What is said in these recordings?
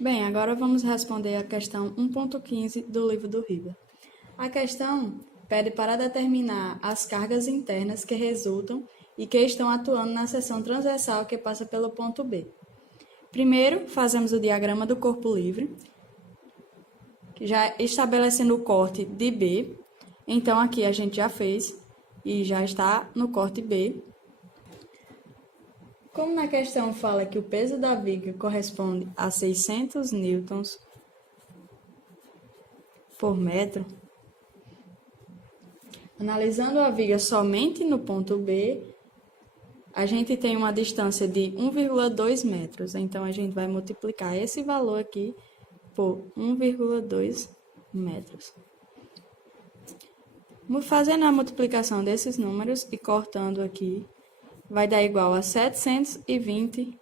Bem, agora vamos responder a questão 1.15 do livro do Riva. A questão pede para determinar as cargas internas que resultam e que estão atuando na seção transversal que passa pelo ponto B. Primeiro, fazemos o diagrama do corpo livre, já estabelecendo o corte de B. Então, aqui a gente já fez e já está no corte B. Como na questão fala que o peso da viga corresponde a 600 newtons por metro, analisando a viga somente no ponto B, a gente tem uma distância de 1,2 metros. Então, a gente vai multiplicar esse valor aqui por 1,2 metros. Fazendo a multiplicação desses números e cortando aqui, vai dar igual a 720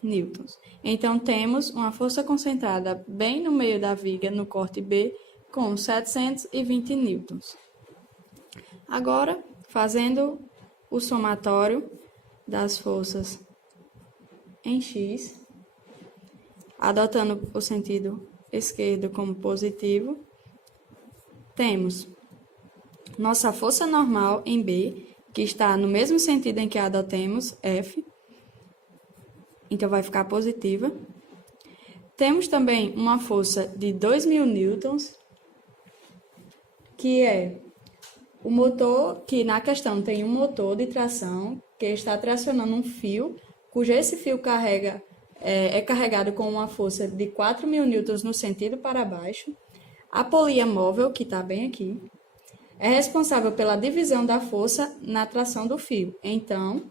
newtons. Então, temos uma força concentrada bem no meio da viga, no corte B, com 720 newtons. Agora, fazendo o somatório das forças em X, adotando o sentido esquerdo como positivo, temos nossa força normal em B, que está no mesmo sentido em que adotemos, F, então vai ficar positiva. Temos também uma força de 2.000 newtons, que é o motor, que na questão tem um motor de tração, que está tracionando um fio, cujo esse fio é carregado com uma força de 4.000 newtons no sentido para baixo. A polia móvel, que está bem aqui, é responsável pela divisão da força na tração do fio. Então,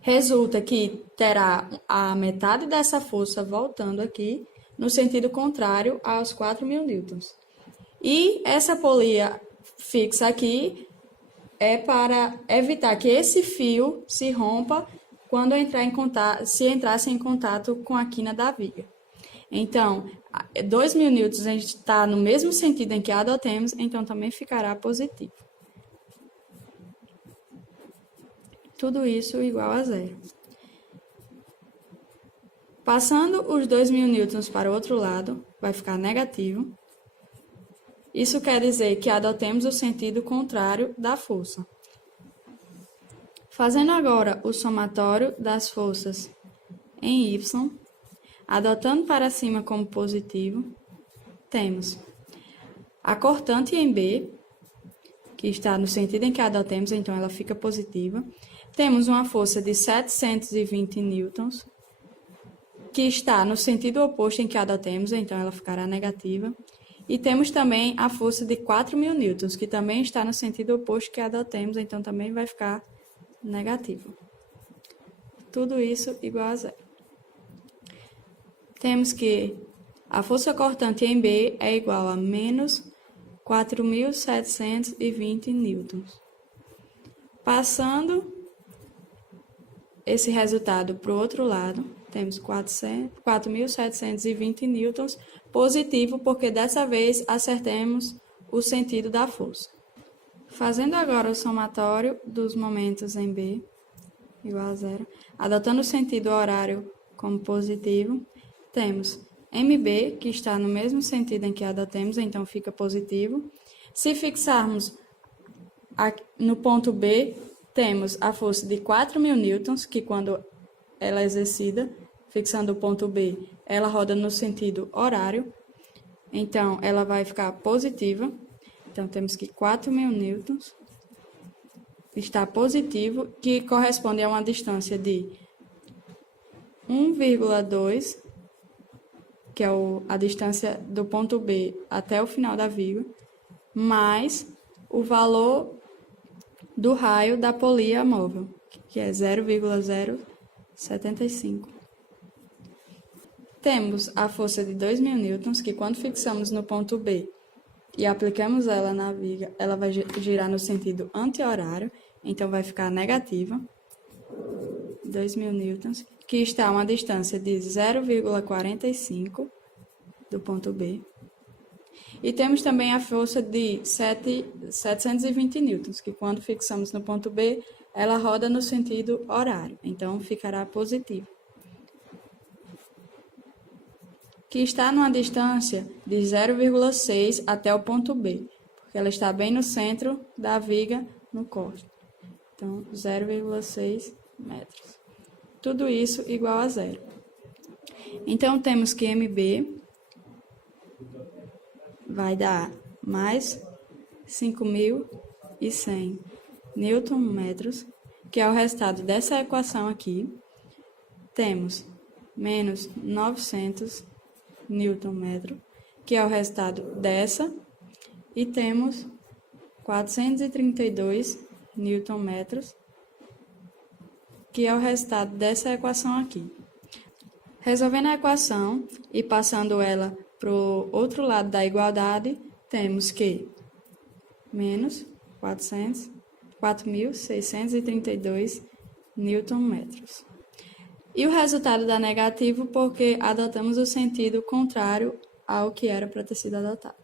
resulta que terá a metade dessa força voltando aqui no sentido contrário aos 4.000 newtons. E essa polia fixa aqui é para evitar que esse fio se rompa quando se entrasse em contato com a quina da viga. Então, 2.000 newtons a gente está no mesmo sentido em que adotemos, então também ficará positivo. Tudo isso igual a zero. Passando os 2.000 newtons para o outro lado, vai ficar negativo. Isso quer dizer que adotemos o sentido contrário da força. Fazendo agora o somatório das forças em Y, adotando para cima como positivo, temos a cortante em B, que está no sentido em que adotemos, então ela fica positiva. Temos uma força de 720 newtons, que está no sentido oposto em que adotemos, então ela ficará negativa. E temos também a força de 4.000 newtons, que também está no sentido oposto que adotemos, então também vai ficar negativo. Tudo isso igual a zero. Temos que a força cortante em B é igual a menos 4.720 newtons. Passando esse resultado para o outro lado, temos 4.720 newtons positivo, porque dessa vez acertemos o sentido da força. Fazendo agora o somatório dos momentos em B, igual a zero, adotando o sentido horário como positivo, temos MB, que está no mesmo sentido em que adotemos, então fica positivo. Se fixarmos no ponto B, temos a força de 4.000 newtons, que quando ela é exercida, fixando o ponto B, ela roda no sentido horário, então ela vai ficar positiva. Então, temos que 4.000 newtons está positivo, que corresponde a uma distância de 1,2, que é a distância do ponto B até o final da viga, mais o valor do raio da polia móvel, que é 0,075. Temos a força de 2.000 newtons, que quando fixamos no ponto B e aplicamos ela na viga, ela vai girar no sentido anti-horário, então vai ficar negativa, 2.000 newtons, que está a uma distância de 0,45 do ponto B. E temos também a força de 720 newtons, que quando fixamos no ponto B, ela roda no sentido horário, então ficará positivo. que está numa distância de 0,6 até o ponto B, porque ela está bem no centro da viga no corte. Então, 0,6 metros. Tudo isso igual a zero. Então, temos que MB vai dar mais 5.100 Nm, que é o resultado dessa equação aqui. Temos menos 900 Nm, que é o resultado dessa, e temos 432 Nm, que é o resultado dessa equação aqui. Resolvendo a equação e passando ela para o outro lado da igualdade, temos que menos 4.632 Nm. E o resultado dá negativo porque adotamos o sentido contrário ao que era para ter sido adotado.